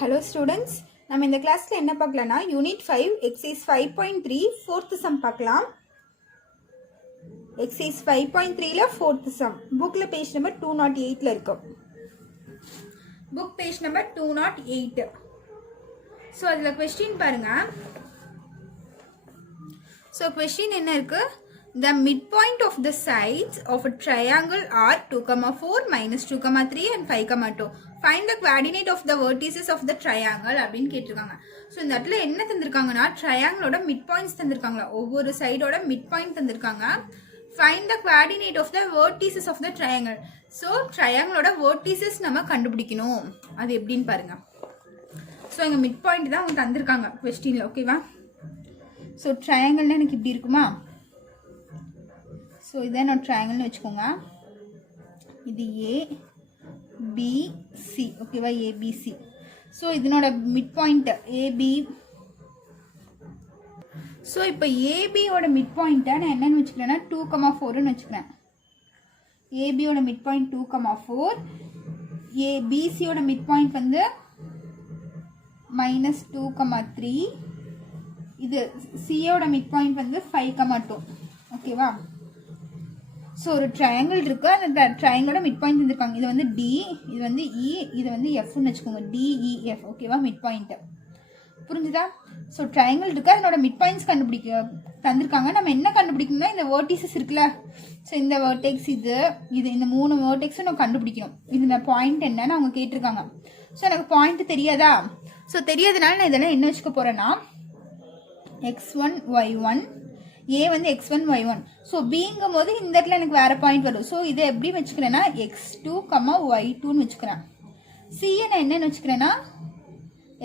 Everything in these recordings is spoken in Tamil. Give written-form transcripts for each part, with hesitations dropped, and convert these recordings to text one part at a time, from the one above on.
Hello students, நம்ம இந்த கிளாஸ்ல என்ன பார்க்கலாம்னா யூனிட் 5 எக்ஸர்சைஸ் 5.3 fourth sum பார்க்கலாம். எக்ஸர்சைஸ் 5.3ல fourth sum. புக்ல பேஜ் நம்பர் 208ல இருக்கும். Book page number 208. சோ அதுல क्वेश्चन பாருங்க. சோ क्वेश्चन என்ன இருக்கு? The midpoint of the sides of a triangle are 2,4 minus 2,3 and 5,2. Find the coordinate of the vertices of the triangle அப்படின்னு கேட்டிருக்காங்க. ஸோ இந்த இடத்துல என்ன தந்திருக்காங்கன்னா ட்ரையாங்கிளோட மிட் பாயிண்ட்ஸ் தந்திருக்காங்களா, ஒவ்வொரு சைடோட மிட் பாயிண்ட் தந்திருக்காங்க. Find the coordinate of the vertices of the triangle. So ட்ரையாங்கிளோட vertices நம்ம கண்டுபிடிக்கணும். அது எப்படின்னு பாருங்க. ஸோ இங்கே மிட் பாயிண்ட் தான் அவங்க தந்திருக்காங்க கொஸ்டின்ல, ஓகேவா? ஸோ ட்ரையாங்கிள்னா எனக்கு இப்படி இருக்குமா? ஸோ இதை நான் ட்ரையாங்கிள்னு வச்சுக்கோங்க. இது ஏபிசி, ஓகேவா? ஏபிசி. ஸோ இதனோட மிட் பாயிண்ட் ஏபி. ஸோ இப்போ ஏபியோட மிட் பாயிண்ட்டை நான் என்னன்னு வச்சுக்கிறேன்னா 2,4ன்னு வச்சுக்கிறேன். ஏபியோட மிட் பாயிண்ட் 2,4. ஏபிசியோட மிட் பாயிண்ட் வந்து -2,3. இது சியோட மிட் பாயிண்ட் வந்து 5,2, ஓகேவா? ஸோ ஒரு ட்ரையாங்கிள் இருக்கு, அந்த ட்ரையாங்கிளோட மிட் பாயிண்ட் தந்திருக்காங்க. இது வந்து டி, இது வந்து இ, இது வந்து எஃப்னு வச்சுக்கோங்க. டிஇஎஃப், ஓகேவா? மிட் பாயிண்ட் புரிஞ்சுதா? ஸோ ட்ரையாங்கிள் இருக்கு, அதனோட மிட் பாயிண்ட்ஸ் கண்டுபிடிக்க தந்திருக்காங்க. நம்ம என்ன கண்டுபிடிக்கணும்னா இந்த வேர்டிசஸ் இருக்குல்ல, ஸோ இந்த வேர்டெக்ஸ் இது இந்த 3 வேர்டெக்ஸும் நம்ம கண்டுபிடிக்கணும். இது பாயிண்ட் என்னன்னு அவங்க கேட்டிருக்காங்க. ஸோ எனக்கு பாயிண்ட் தெரியாதா? ஸோ தெரியாதனால நான் இதெல்லாம் என்ன வச்சுக்க போறேன்னா x1 y1, ஏ வந்து x1 y1. ஸோ பிங்கும் போது இந்த இடத்துல எனக்கு வேற பாயிண்ட் வரும். ஸோ இதை எப்படி வச்சுக்கிறேன்னா x2, y2ன்னு வச்சுக்கிறேன். சியை நான் என்னன்னு வச்சுக்கிறேன்னா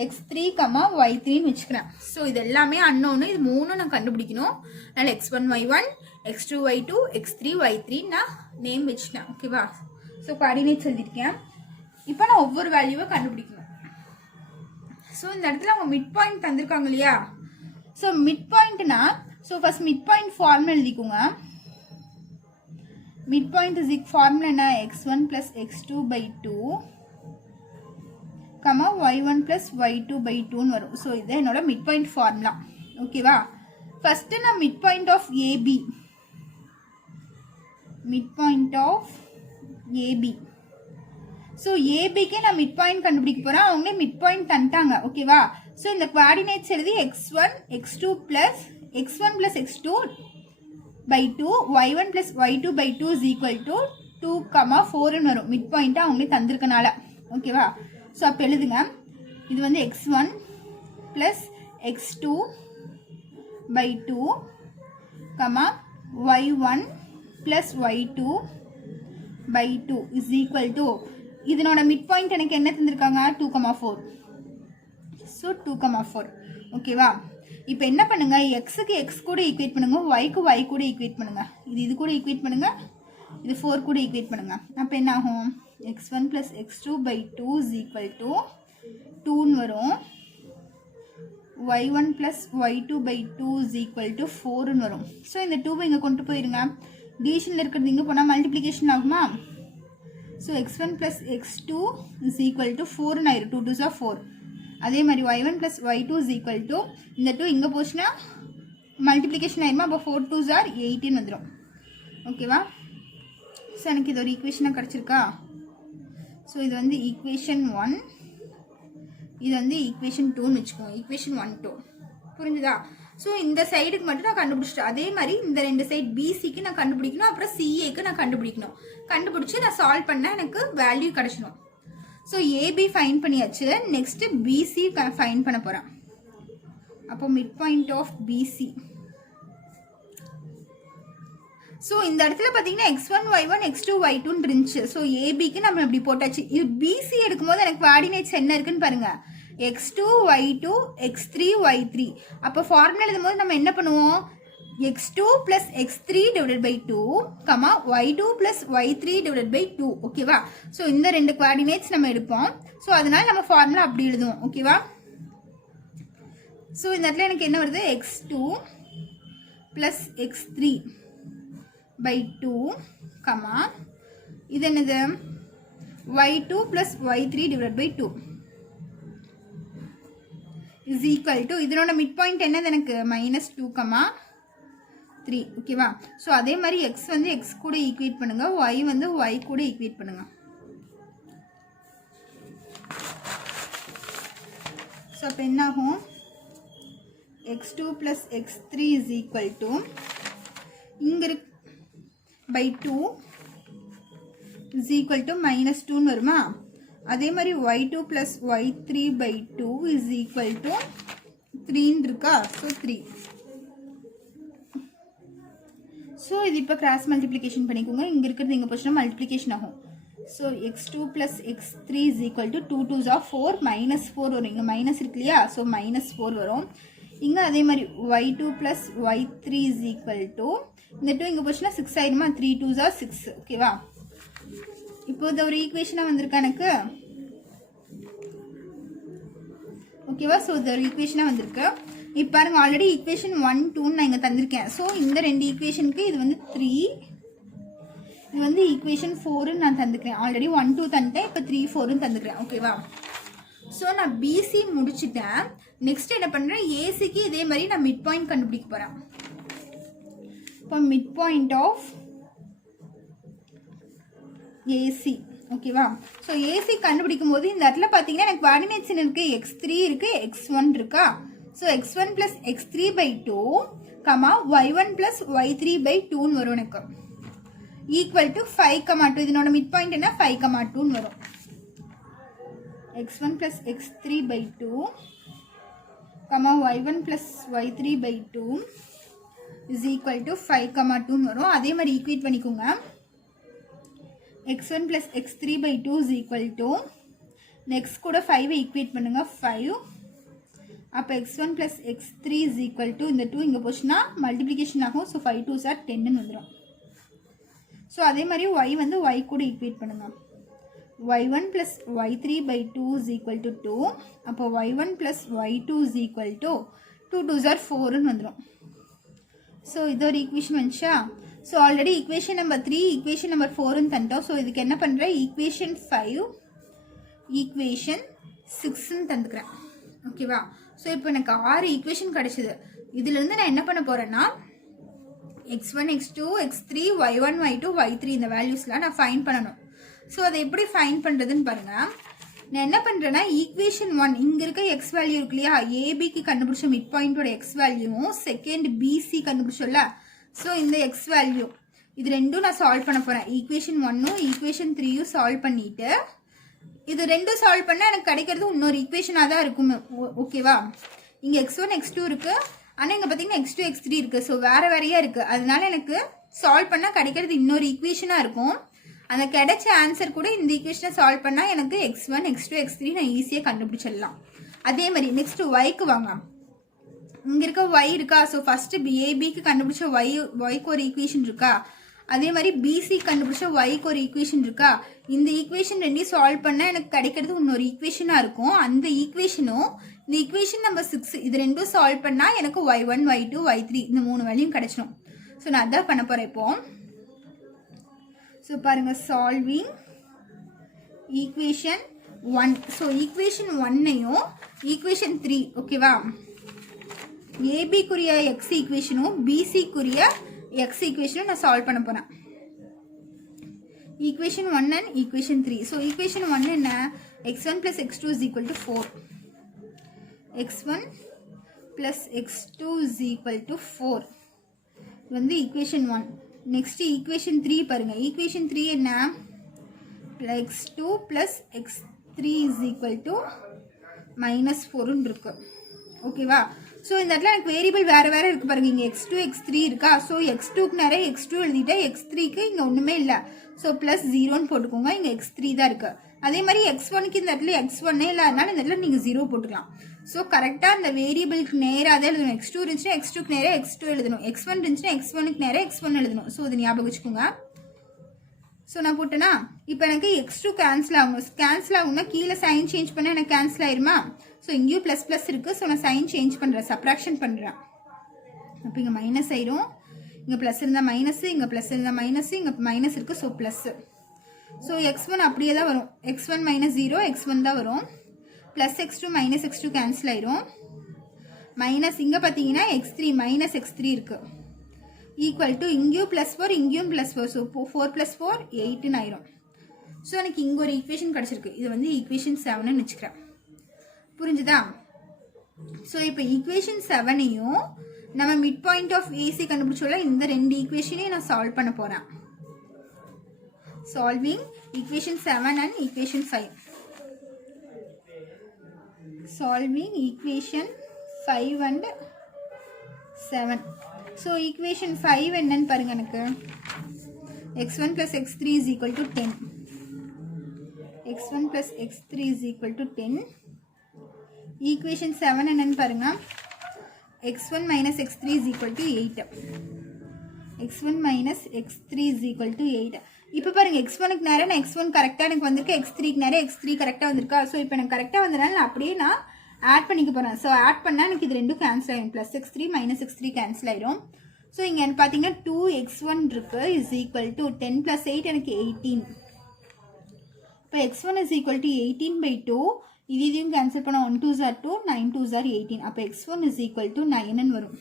x3, y3ன்னு வச்சுக்கிறேன். ஸோ இது எல்லாமே அன்னோன்னு, இது 3 நான் கண்டுபிடிக்கணும். அதனால x1 y1, x2 y2, x3 y3 நான் நேம் வச்சுட்டேன், ஓகேவா? ஸோ கோஆர்டினேட்ஸ் எழுதிருக்கேன். இப்போ நான் ஒவ்வொரு வேல்யூவை கண்டுபிடிக்கணும். ஸோ இந்த இடத்துல அவங்க மிட் பாயிண்ட் தந்திருக்காங்க இல்லையா? ஸோ மிட் பாயிண்ட்னா so first mid point formula எழுதிக்கோங்க. மிட் பாயிண்ட் இஸ் ஃபார்முலா என்ன? x1 plus x2 by 2, y1 plus y2 by 2ன்னு வரும். ஸோ இது என்னோட மிட் பாயிண்ட் ஃபார்முலா, ஓகேவா? ஃபர்ஸ்ட் நான் mid point of AB, mid point of AB. So ஏபிக்கு நான் மிட் பாயிண்ட் கண்டுபிடிக்க போறேன். அவங்களே மிட் பாயிண்ட் தந்துட்டாங்க, ஓகேவா? ஸோ இந்த கோஆர்டினேட்ஸ் எழுதி x1 x2 plus x2 by 2, y1 plus y2 by 2 is equal to 2,4ன்னு வரும். மிட் பாயிண்ட் அவங்களே தந்திருக்கனால, ஓகேவா? ஸோ அப்போ எழுதுங்க. இது வந்து x1 plus x2 by 2, y1 plus y2 by 2 is equal to, இதனோட மிட் பாயிண்ட் எனக்கு என்ன தந்திருக்காங்க? 2,4. ஸோ 2,4, ஓகேவா? இப்போ என்ன பண்ணுங்க, எக்ஸுக்கு எக்ஸ் கூட ஈக்குவேட் பண்ணுங்க, ஒய்க்கு ஒய் கூட ஈக்குவேட் பண்ணுங்க. இது கூட ஈக்குவேட் பண்ணுங்க, இது 4 கூட ஈக்குவேட் பண்ணுங்க. அப்போ என்ன ஆகும்? x1 plus x2 by 2 is equal to 2ன்னு வரும். y1 plus y2 by 2 is equal to 4ன்னு வரும். ஸோ இந்த 2 இங்கே கொண்டு போயிருங்க. டிவிஷனில் இருக்கிறது இங்கே போனால் மல்டிப்ளிகேஷன் ஆகுமா? So x1 plus x2 is equal to 4ன்னு ஆயிரும். 2 2s are 4. அதே மாதிரி y1 plus y2 is equal to, இந்த 2 இங்கே போச்சுன்னா மல்டிப்ளிகேஷன் ஆயிருமா? அப்போ 4 2s are 18 வந்துடும், ஓகேவா? ஸோ எனக்கு இது ஒரு ஈக்குவேஷனாக கிடச்சிருக்கா? ஸோ இது வந்து ஈக்குவேஷன் 1, இது வந்து ஈக்குவேஷன் 2ன்னு வச்சுக்கோங்க. ஈக்குவேஷன் 1 2 புரிஞ்சுதா? ஸோ இந்த சைடுக்கு மட்டும் நான் கண்டுபிடிச்சிட்டேன். அதே மாதிரி இந்த 2 சைடு பிசிக்கு நான் கண்டுபிடிக்கணும், அப்புறம் சிஏக்கு நான் கண்டுபிடிக்கணும். கண்டுபிடிச்சி நான் சால்வ் பண்ண எனக்கு வேல்யூ கிடைச்சிடும். ஸோ ஏபி ஃபைன் பண்ணியாச்சு. நெக்ஸ்ட் பிசி ஃபைன் பண்ண போகிறேன். அப்போ mid point of PC. So இந்த இடத்துல பார்த்தீங்கன்னா x1 y1 x2 y2ன்னு இருந்துச்சு. ஸோ ஏபிக்கு நம்ம இப்படி போட்டாச்சு. இது பிசி எடுக்கும்போது எனக்கு கோஆர்டினேட்ஸ் என்ன இருக்குன்னு பாருங்க. x2 y2 x3 y3. அப்போ ஃபார்முலா எழுதும்போது நம்ம என்ன பண்ணுவோம்? x2 plus x3 divided by 2, y2 plus y3 divided by 2, ஓகேவா? ஸோ இந்த 2 கோஆர்டினேட்ஸ் நம்ம எடுப்போம். ஸோ அதனால நம்ம ஃபார்முலா அப்படி எழுதுவோம், ஓகேவா? ஸோ இந்த இடத்துல எனக்கு என்ன வருது? x2 plus x3 by 2, இது என்னது? y2 plus y3 divided by 2. Is equal to இதனோட மிட் பாயிண்ட் என்னது எனக்கு -2,3 ஓகேவா. ஸோ அதே மாதிரி எக்ஸ் வந்து எக்ஸ் கூட ஈக்குவேட் பண்ணுங்க, ஒய் வந்து ஒய் கூட ஈக்குவேட் பண்ணுங்க. ஸோ அப்போ என்ன ஆகும், x2 + x3 is equal to இங்கே இருக்கு பை 2 இஸ் ஈக்குவல் டு -2ன்னு வருமா. அதே மாதிரி y2 + y3 by 2 is equal to 3ன்னு இருக்கா. ஸோ 3. ஸோ இது இப்போ கிராஸ் மல்டிப்ளிகேஷன் பண்ணிக்கோங்க, இங்கே இருக்கிறது இங்கே போச்சுன்னா மல்டிப்ளிகேஷன் ஆகும். So x2 + x3 is equal to 2 2s are 4 -4 வரும், இங்கே மைனஸ் இருக்கு இல்லையா. ஸோ -4 வரும். இங்கே அதே மாதிரி y2 + y3 is equal to இந்த 2 இங்கே போச்சுன்னா 6 ஆயிடுமா, 3 2s are 6 ஓகேவா. இப்போ இது ஒரு ஈக்குவேஷனாக வந்திருக்கா எனக்கு ஓகேவா. ஸோ இது ஒரு ஈக்குவேஷனாக வந்திருக்கு. இப்போ பாருங்க ஆல்ரெடி ஈக்குவேஷன் 1 2ன்னு நான் இங்கே தந்திருக்கேன். ஸோ இந்த 2 ஈக்குவேஷனுக்கு இது வந்து 3, இது வந்து ஈக்குவேஷன் 4ன்னு நான் தந்துக்கிறேன். ஆல்ரெடி 1 2 தந்துட்டேன், இப்போ 3 4ன்னு தந்துக்கிறேன் ஓகேவா. ஸோ நான் பிசி முடிச்சுட்டேன். நெக்ஸ்ட் என்ன பண்ணுறேன், ஏசிக்கு இதே மாதிரி நான் மிட் பாயிண்ட் கண்டுபிடிக்க போகிறேன். இப்போ மிட் பாயிண்ட் ஆஃப் ஏசி ஓகேவா. ஸோ ஏசி கண்டுபிடிக்கும் போது இந்த இடத்துல பார்த்தீங்கன்னா எனக்கு கோஆர்டினேட்ஸ் இருக்குது, x3 இருக்குது, x1 இருக்கா. So x1 + x3 by 2, y1 + y3 by 2ன்னு வரும் எனக்கு. Equal to 5,2. இதனோட மிட் பாயிண்ட் என்ன 5,2ன்னு வரும். x1 + x3 by 2, y1 + y3 by 2 is equal to 5,2ன்னு வரும். அதே மாதிரி ஈக்குவேட் பண்ணிக்கோங்க. x1 + x3 by 2 is equal to next கூட 5 ஈக்குவேட் பண்ணுங்க 5. அப்போ x1 + x3 is equal to இந்த 2 இங்கே போச்சுன்னா மல்டிப்ளிகேஷன் ஆகும். ஸோ 5 2s are 10ன்னு வந்துடும். ஸோ அதே மாதிரி y வந்து y கூட ஈக்குவேட் பண்ணுங்க. y1 + y3 by 2 is equal to 2. அப்போ y1 + y2 is equal to 2 2s are 4ன்னு வந்துடும். ஸோ இது ஒரு ஈக்குவேஷன் வந்துச்சா. So already equation number 3 equation number 4ன்னு தந்துட்டோம். ஸோ இதுக்கு என்ன பண்ணுறேன், ஈக்குவேஷன் 5 ஈக்குவேஷன் 6ன்னு தந்துக்கிறேன் ஓகேவா. ஸோ இப்போ எனக்கு 6 ஈக்குவேஷன் கிடச்சிது. இதுலேருந்து நான் என்ன பண்ண போகிறேன்னா x1 x2 x3 y1 y2 y3 இந்த வேல்யூஸ்லாம் நான் ஃபைன் பண்ணணும். ஸோ அதை எப்படி ஃபைன் பண்ணுறதுன்னு பாருங்கள். நான் என்ன பண்ணுறேன்னா ஈக்குவேஷன் 1 இங்கே இருக்க எக்ஸ் வேல்யூ இருக்கு இல்லையா, ஏபிக்கு கண்டுபிடிச்ச மிட் பாயிண்டோட எக்ஸ் வேல்யூவும் செகண்ட் பிசி கண்டுபிடிச்சோம்ல, ஸோ இந்த எக்ஸ் வேல்யூ இது ரெண்டும் நான் சால்வ் பண்ண போகிறேன். ஈக்குவேஷன் 1ம் ஈக்குவேஷன் 3யும் சால்வ் பண்ணிவிட்டு இது ரெண்டும் சால்வ் பண்ணால் எனக்கு கிடைக்கிறது இன்னொரு ஈக்குவேஷனாக தான் இருக்கும் ஓகேவா. இங்கே x1 x2 இருக்குது, ஆனால் இங்கே பார்த்தீங்கன்னா x2 x3 இருக்குது. ஸோ வேறு வேறையாக இருக்குது. அதனால எனக்கு சால்வ் பண்ணால் கிடைக்கிறது இன்னொரு ஈக்குவேஷனாக இருக்கும். அந்த கிடைச்ச ஆன்சர் கூட இந்த ஈக்குவேஷனை சால்வ் பண்ணால் எனக்கு x1 x2 x3 நான் ஈஸியாக கண்டுபிடிச்சிடலாம். அதே மாதிரி நெக்ஸ்ட் ஒய்க்கு வாங்க. இங்கே இருக்க ஒய் இருக்கா. ஸோ ஃபஸ்ட்டு ஏபிக்கு கண்டுபிடிச்ச ஒய்க்கு ஒரு ஈக்குவேஷன் இருக்கா. அதே மாதிரி பிசி கண்டுபிடிச்ச ஒய்க்கு ஒரு ஈக்குவேஷன் இருக்கா. இந்த ஈக்குவேஷன் ரெண்டையும் சால்வ் பண்ணால் எனக்கு கிடைக்கிறது இன்னொரு ஈக்குவேஷனாக இருக்கும். அந்த ஈக்குவேஷனும் இந்த ஈக்குவேஷன் நம்பர் 6 இது ரெண்டும் சால்வ் பண்ணால் எனக்கு y1 y2 y3 இந்த 3 வேல்யூம் கிடைச்சிடும். ஸோ நான் அதான் பண்ண போகிறேன் இப்போ. ஸோ பாருங்கள், சால்விங் ஈக்குவேஷன் 1. ஸோ ஈக்குவேஷன் 1ஐயும் ஈக்குவேஷன் 3 ஓகேவா, ஏபிக்குரிய எக்ஸ் ஈக்குவேஷனும் பிசிக்குரிய எக்ஸ் ஈக்குவேஷனும் நான் சால்வ் பண்ண போகிறேன். Equation 1 and equation 3. So equation 1 என்ன, x1 + x2 is equal to 4. x1 + x2 is equal to 4 வந்து ஈக்குவேஷன் 1. நெக்ஸ்ட் ஈக்குவேஷன் 3 பாருங்கள். ஈக்குவேஷன் 3 என்ன, x2 + x3 is equal to -4ன்னு இருக்கு ஓகேவா. ஸோ இந்த இடத்துல எனக்கு வேரியபிள் வேறு வேறு இருக்குது பாருங்கள். இங்கே x2 x3 இருக்கா. ஸோ x2க்கு நிறைய x2 எழுதிட்டேன், x3க்கு இங்கே ஒன்றுமே இல்லை. ஸோ +0ன்னு போட்டுக்கோங்க. இங்கே x3 தான் இருக்குது. அதே மாதிரி x1க்கு இந்த இடத்துல x1 இல்லை, அதனால இந்த இடத்துல நீங்கள் 0 போட்டுக்கலாம். ஸோ கரெக்டாக இந்த வேரியபிளுக்கு நேராக தான் எழுதணும். x2 இருந்துச்சுன்னா x2க்கு நேராக x2 எழுதணும், x1 இருந்துச்சுன்னா x1க்கு நேராக x1 எழுதணும். ஸோ இது ஞாபகம் வச்சுக்கோங்க. ஸோ நான் போட்டேன்னா இப்போ எனக்கு x2 கேன்சல் ஆகணும். கேன்சல் ஆகும்னா கீழே சைன் சேஞ்ச் பண்ணால் எனக்கு கேன்சல் ஆயிருமா. ஸோ இங்கேயும் ++ இருக்குது. ஸோ நான் சைன் சேஞ்ச் பண்ணுறேன், சப்ராக்ஷன் பண்ணுறேன். அப்போ இங்கே மைனஸ் ஆயிரும். இங்கே ப்ளஸ் இருந்தால் மைனஸு, இங்கே ப்ளஸ் இருந்தால் மைனஸு, இங்கே மைனஸ் இருக்குது. So plus. ஸோ x1 அப்படியே தான் வரும். x1 - 0 x1 தான் வரும். Plus x2 minus x2 cancel ஆயிரும். மைனஸ் இங்கே பார்த்தீங்கன்னா x3 மைனஸ் x3 இருக்குது. ஈக்குவல் டு இங்கேயும் +4 இங்கேயும் +4. ஸோ 4 + 4 8ன்னு ஆயிரும். ஸோ எனக்கு இங்கே ஒரு ஈக்குவேஷன் கிடச்சிருக்கு. இது வந்து ஈக்குவேஷன் 7ன்னு வச்சுக்கிறேன். புரிஞ்சுதா? ஸோ இப்போ ஈக்குவேஷன் 7ஐயும் நம்ம மிட் பாயிண்ட் ஆஃப் ஏசி கண்டுபிடிச்சோம்ல, இந்த 2 ஈக்குவேஷனையும் நான் சால்வ் பண்ண போகிறேன். Solving equation 7 and equation 5. Solving equation 5 and 7. So equation 5 என்னன்னு பாருங்க. எனக்கு x1 + x3 = 10. x1 + x3 = 10. Equation 7 என்னன்னு பாருங்க. x1 - x3 = 8. x1 - x3 = 8. இப்போ பாருங்க, x1க்கு நேரம் நான் x1 கரெக்டாக எனக்கு வந்திருக்கு, x3க்கு நேரம் x3 கரெக்டாக வந்திருக்கா. ஸோ இப்போ எனக்கு கரெக்டாக வந்ததுனால நான் அப்படியே நான் ஆட் பண்ணிக்க போகிறேன். ஸோ ஆட் பண்ணால் எனக்கு இது ரெண்டும் கேன்சல் ஆகிடும். +x3 - x3 கேன்சல் ஆகிடும். ஸோ இங்கே பார்த்தீங்கன்னா 2x1 இருக்குது = 10 + 8 எனக்கு 18. இப்போ x1 = 18/2. இதையும் கேன்சல் பண்ண 1 2s are 2, 9 2s are 18. அப்போ x1 = 9ன்னு வரும்.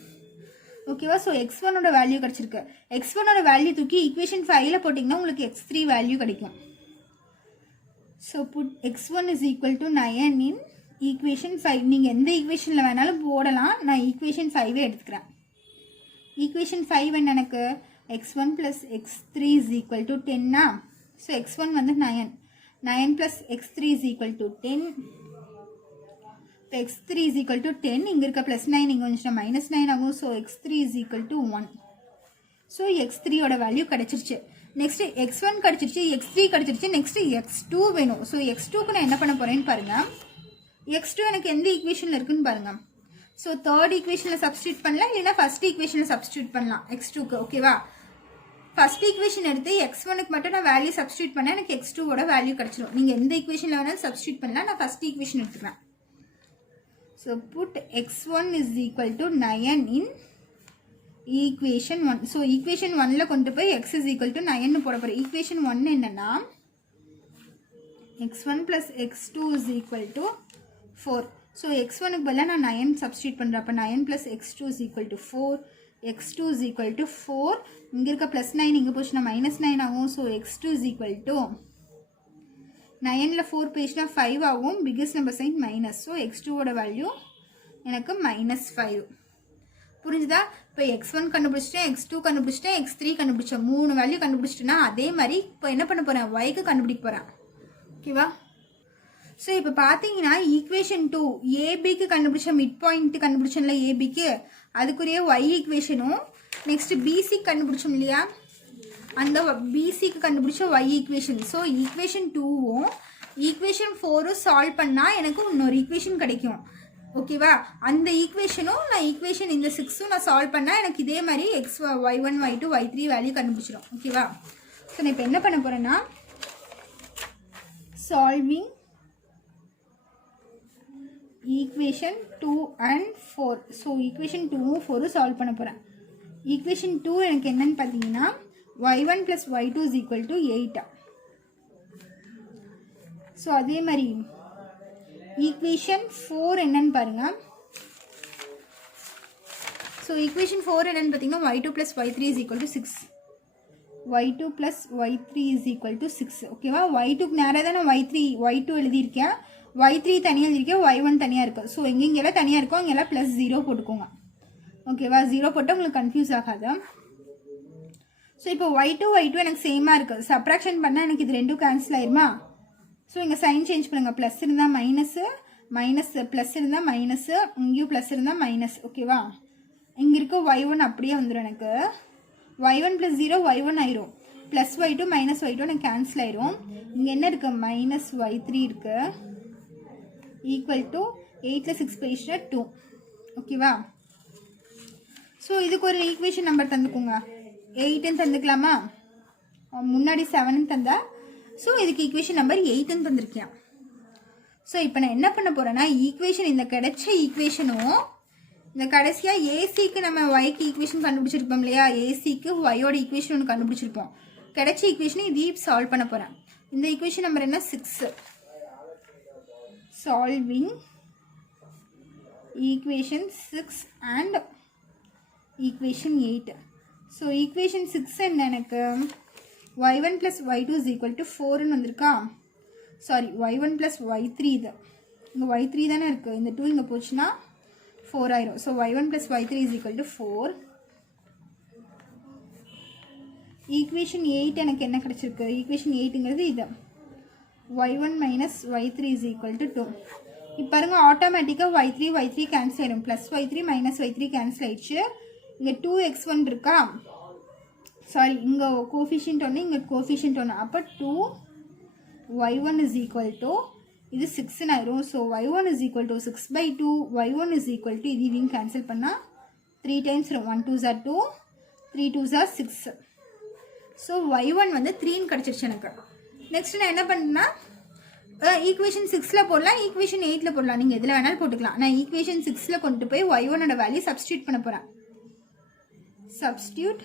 ஓகேவா? ஸோ x1ஓட வேல்யூ கிடச்சிருக்கு. x1ஓட வேல்யூ தூக்கி ஈக்குவேஷன் 5ல் போட்டிங்கன்னா உங்களுக்கு x3 வேல்யூ கிடைக்கும். So put x1 = 9 in equation 5. நீங்கள் எந்த ஈக்குவேஷனில் வேணாலும் போடலாம். நான் ஈக்குவேஷன் 5 எடுத்துக்கிறேன். ஈக்குவேஷன் 5 என்ன? எனக்கு x1 + x3 = 10. ஸோ x1 வந்து 9. 9 + x3 = 10. இப்போ x3 = 10. இங்கே இருக்க +9 இங்கே வந்துச்சுன்னா -9 ஆகும். So x3 = 1. ஸோ x3ஓட வேல்யூ கிடச்சிருச்சு. நெக்ஸ்ட்டு x1 கிடச்சிருச்சு, x3 கிடச்சிருச்சு. நெக்ஸ்ட்டு x2 வேணும். ஸோ x2க்கு நான் என்ன பண்ண போகிறேன்னு பாருங்கள். x2 எனக்கு எந்த ஈக்குவேஷனில் இருக்குன்னு பாருங்கள். ஸோ 3rd ஈக்குவேஷனில் சப்ஸ்டியூட் பண்ணலாம், இல்லைன்னா ஃபஸ்ட் ஈக்குவேஷனில் சப்ஸ்டியூட் பண்ணலாம் x2க்கு. ஓகேவா? ஃபஸ்ட் ஈக்குவேஷன் எடுத்து x1க்கு மட்டும் நான் வேல்யூ சப்ஸ்டியூட் பண்ணால் எனக்கு x2ஓட வேல்யூ கிடச்சிடும். நீங்கள் எந்த ஈக்குவேஷனில் வேணாலும் சப்ஸ்டியூட் பண்ணலாம். நான் ஃபஸ்ட் ஈக்குவேஷன் எடுத்துக்கிறேன். So put x1 = 9 in equation 1. So equation 1ல் கொண்டு போய் x = 9ன்னு போட போகிறேன். ஈக்குவேஷன் 1 என்னென்னா x1 + x2 = 4. ஸோ x1க்கு பதிலாக நான் 9 சப்ஸ்டியூட் பண்ணுறேன். அப்போ 9 + x2 = 4. x2 = 4. இங்கே இருக்க +9 இங்கே போச்சுன்னா -9 ஆகும். ஸோ x2 = 9ல் 4 பேஜ்னா 5 ஆகும். Biggest number sign minus. So x2ஓட வேல்யூ எனக்கு -5. புரிஞ்சுதா? இப்போ x1 கண்டுபிடிச்சிட்டேன், x2 கண்டுபிடிச்சிட்டேன், x3 கண்டுபிடிச்சேன். 3 வேல்யூ கண்டுபிடிச்சிட்டேன்னா அதே மாதிரி இப்போ என்ன பண்ண போகிறேன்? yக்கு கண்டுபிடிக்க போகிறேன். ஓகேவா? ஸோ இப்போ பார்த்தீங்கன்னா ஈக்குவேஷன் 2 ஏபிக்கு கண்டுபிடிச்ச மிட் பாயிண்ட் கண்டுபிடிச்சோம்ல ஏபிக்கு, அதுக்குரிய y ஈக்குவேஷனும் நெக்ஸ்ட் பிசிக்கு கண்டுபிடிச்சோம் இல்லையா, அந்த பிசிக்கு கண்டுபிடிச்ச y ஈக்குவேஷன். ஸோ ஈக்குவேஷன் 2வும் ஈக்குவேஷன் 4ம் சால்வ் பண்ணால் எனக்கு இன்னொரு ஈக்குவேஷன் கிடைக்கும். ஓகேவா? அந்த ஈக்குவேஷனும் நான் ஈக்குவேஷன் இந்த 6ம் நான் சால்வ் பண்ணால் எனக்கு இதே மாதிரி y1 y2 y3 வேல்யூ கண்டுபிடிச்சிடும். ஓகேவா? ஸோ நான் இப்போ என்ன பண்ண போகிறேன்னா solving equation 2 and 4. So equation 2வும் 4ம் சால்வ் பண்ண போகிறேன். ஈக்குவேஷன் 2 எனக்கு என்னன்னு பார்த்தீங்கன்னா y1 + y2 = 8. ஸோ அதே மாதிரி ஈக்குவேஷன் 4 என்னன்னு பாருங்கள். ஸோ ஈக்குவேஷன் 4 என்னன்னு பார்த்தீங்கன்னா y2 + y3 = 6. y2 + y3 = 6. ஓகேவா? y2க்கு நேராக தான் நான் y2 எழுதியிருக்கேன். y3 தனியாக எழுதியிருக்கேன், y1 தனியாக இருக்குது. ஸோ எங்கெங்கெல்லாம் தனியாக இருக்கோ அங்கெல்லாம் +0 போட்டுக்கோங்க. ஓகேவா? 0 போட்டால் உங்களுக்கு கன்ஃபியூஸ் ஆகாது. ஸோ இப்போ y2 எனக்கு சேமாக இருக்குது. சப்ராக்ஷன் பண்ணால் எனக்கு இது ரெண்டும் கேன்சல் ஆயிருமா? ஸோ இங்கே சைன் சேஞ்ச் பண்ணுங்கள். ப்ளஸ் இருந்தால் மைனஸு, ப்ளஸ் இருந்தால் மைனஸு, இங்கேயும் ப்ளஸ் இருந்தால் மைனஸ். ஓகேவா? இங்கே இருக்க y1 அப்படியே வந்துடும். எனக்கு y1 + 0 y1 ஆயிரும். +y2 -y2 எனக்கு கேன்சல் ஆயிரும். இங்கே என்ன இருக்குது? -y3 இருக்குது. ஈக்குவல் டு 8ல் 6 பேஜ்னா 2. ஓகேவா? ஸோ இதுக்கு ஒரு ஈக்குவேஷன் நம்பர் தந்துக்கோங்க. 8ன்னு தந்துக்கலாமா? முன்னாடி 7ன்னு தந்தா. ஸோ இதுக்கு ஈக்குவேஷன் நம்பர் 8ன்னு தந்திருக்கேன். ஸோ இப்போ நான் என்ன பண்ண போகிறேன்னா ஈக்குவேஷன் இந்த கிடைச்ச ஈக்குவேஷனும் இந்த கடைசியாக ஏசிக்கு நம்ம ஒய்க்கு ஈக்குவேஷன் கண்டுபிடிச்சிருப்போம் இல்லையா, ஏசிக்கு ஒய்யோட ஈக்குவேஷன் ஒன்று கண்டுபிடிச்சிருப்போம். கிடைச்ச ஈக்குவேஷனை இதையும் சால்வ் பண்ண போகிறேன். இந்த ஈக்குவேஷன் நம்பர் என்ன? 6. solving equation 6 and equation 8. So equation 6 என்ன எனக்கு y1 plus y2 is equal to 4 வந்திருக்கா. சாரி y1 plus y3 இது இங்கே y3 தானே இருக்குது, இந்த 2 இங்கே போச்சுன்னா 4 ஆயிரும். So y1 plus y3 is equal to 4. Equation 8 எனக்கு என்ன கிடச்சிருக்கு, ஈக்குவேஷன் 8ங்கிறது இது y1 minus y3 is equal to 2. இப்போ பாருங்க ஆட்டோமேட்டிக்காக y3 கேன்சல் ஆயிடும், plus y3 minus y3 cancel ஆயிடுச்சு. இங்கே 2x1 இருக்கா, சாரி இங்கே கோஃபிஷியன்ட் ஒன்று இங்கே கோஃபிஷியன்ட் ஒன்று, அப்போ 2y1 is equal to இது 6 ஆயிரும். So y1 is equal to 6/2, y1 is equal to இது இதையும் கேன்சல் பண்ணால் 3 டைம்ஸ் வரும், 1 2s are 2, 3 2s are 6. So y1 வந்து 3ன்னு கிடச்சிருச்சு எனக்கு. நெக்ஸ்ட் நான் என்ன பண்ணேன்னா ஈக்குவேஷன் 6ல் போடலாம், ஈக்குவேஷன் 8ல் போடலாம், நீங்கள் எதில் வேணாலும் போட்டுக்கலாம். நான் ஈக்குவேஷன் 6ல் கொண்டு போய் y1ஓட வேல்யூ சப்ஸ்டியூட் பண்ண போகிறேன். Substitute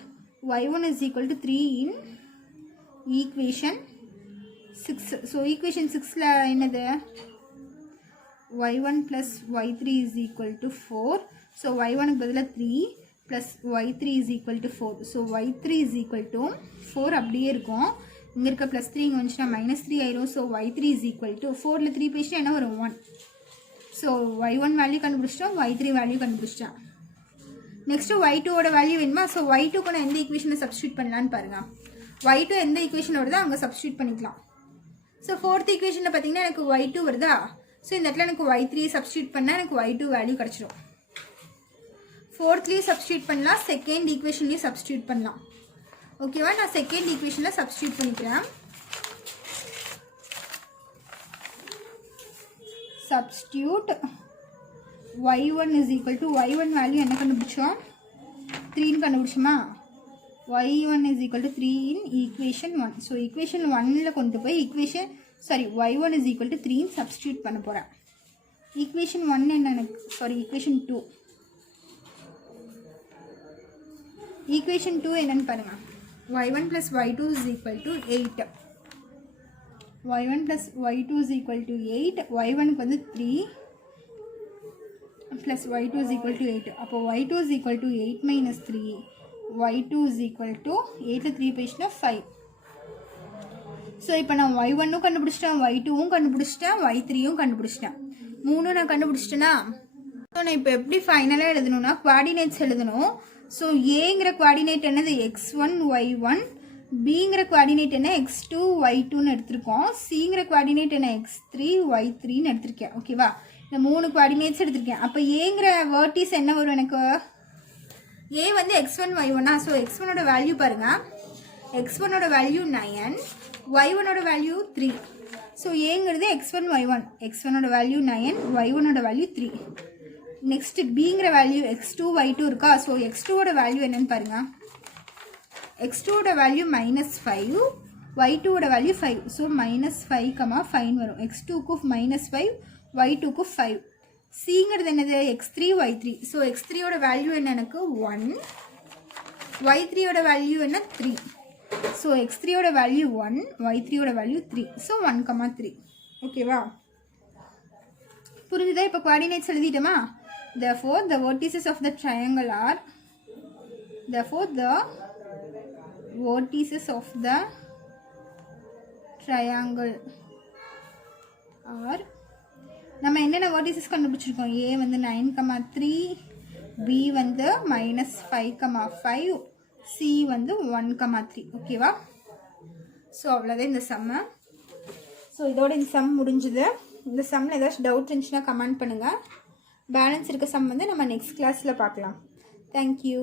y1 is equal to 3 in equation 6. So equation 6ல் என்னது y1 plus y3 is equal to 4. So y1க்கு பதிலாக 3 plus y3 is equal to 4. So y3 is equal to 4 அப்படியே இருக்கும். இங்கே இருக்க ப்ளஸ் 3 இங்கே வந்துச்சுன்னா -3 ஆயிரும். So y3 is equal to 4ல் 3 பேசினா என்ன வரும் 1. ஸோ y1 வேல்யூ கண்டுபிடிச்சிட்டோம், y3 வேல்யூ கண்டுபிடிச்சிட்டேன். நெக்ஸ்ட்டு y2ஓட வேல்யூ வேணுமா. ஸோ y2க்கு நான் எந்த ஈக்குவேஷனை சப்ஸ்டியூட் பண்ணலான்னு பாருங்கள். y2 எந்த ஈக்குவேஷன் வருதோ அங்கே சப்ஸ்டியூட் பண்ணிக்கலாம். ஸோ 4th ஈக்குவேஷனில் பார்த்தீங்கன்னா எனக்கு y2 வருதா. ஸோ இந்த இடத்துல எனக்கு y3 சப்ஸ்டியூட் பண்ணால் எனக்கு y2 வேல்யூ கிடச்சிடும். 4thலேயும் சப்ஸ்டியூட் பண்ணலாம், செகண்ட் ஈக்குவேஷன்லேயும் சப்ஸ்டியூட் பண்ணலாம். ஓகேவா, நான் செகண்ட் ஈக்குவேஷனில் சப்ஸ்டியூட் பண்ணிக்கிறேன். Substitute y1 is equal to y1 value என்ன கண்டுபிடிச்சோம் 3ன்னு கண்டுபிடிச்சோமா. y1 is equal to 3 in equation 1. So equation 1ல் கொண்டு போய் y1 is equal to 3ன்னு சப்ஸ்டியூட் பண்ண போகிறேன். equation 1 என்ன எனக்கு equation 2. equation 2 என்னன்னு பாருங்க. y1 plus y2 is equal to 8. y1 plus y2 is equal to 8. y1க்கு வந்து 3 plus y2 is equal to 8. அப்போ y2 is equal to 8 minus 3. y2 is equal to 8ல் 3 பேசினா 5. ஸோ இப்போ நான் y1ம் கண்டுபிடிச்சிட்டேன், y2வும் கண்டுபிடிச்சிட்டேன், y3யும் கண்டுபிடிச்சிட்டேன். 3 நான் கண்டுபிடிச்சிட்டேன்னா ஸோ நான் இப்போ எப்படி ஃபைனலாக எழுதணும்னா குவாடினேட்ஸ் எழுதணும். ஸோ ஏங்கிற குவாடினேட் என்னது x1 y1, பிங்கிற குவாடினேட் என்ன x2 y2ன்னு எடுத்திருக்கோம், சிங்கிற குவாடினேட் என்ன x3 y3ன்னு எடுத்திருக்கேன். ஓகேவா, இந்த 3 குவாடினேட்ஸ் எடுத்திருக்கேன். அப்போ ஏங்கிற வேர்ட்டிஸ் என்ன வரும் எனக்கு, ஏ வந்து x1 y1. ஸோ x1ஓட வேல்யூ பாருங்கள், x1ஓட வேல்யூ 9, y1ஓட வேல்யூ 3. ஸோ ஏங்கிறது x1 y1, x1ஓட வேல்யூ 9, y1ஓட வேல்யூ 3. நெக்ஸ்ட் பிங்கிற வேல்யூ x2 y2 இருக்கா. ஸோ x2ஓட வேல்யூ என்னன்னு பாருங்க, x2ஓட வேல்யூ -5, y2ஓட வேல்யூ 5. ஸோ -5, வரும். x2க்கு -5, y2க்கு 5. சிங்கிறது என்னது x3 y3. ஸோ x3ஓட வேல்யூ என்ன எனக்கு 1, y3ஓட வேல்யூ என்ன 3. ஸோ x3ஓட வேல்யூ 1, y3ஓட வேல்யூ 3. ஸோ 1, 3. ஓகேவா, புரிஞ்சுதா. இப்போ குவாடினேட்ஸ் எழுதிட்டோமா. Therefore the vertices of the triangle are நம்ம என்னென்ன vertices கண்டுபிடிச்சிருக்கோம். A வந்து 9, 3, B வந்து -5, 5, C வந்து 1, 3. ஓகேவா. ஸோ அவ்வளோதான் இந்த சம்மு. ஸோ இதோட இந்த சம் முடிஞ்சுது. இந்த சம்மில் ஏதாச்சும் டவுட் இருந்துச்சுன்னா கமெண்ட் பண்ணுங்கள். பேலன்ஸ் இருக்க சம் வந்து நம்ம நெக்ஸ்ட் கிளாஸில் பார்க்கலாம். தேங்க்யூ.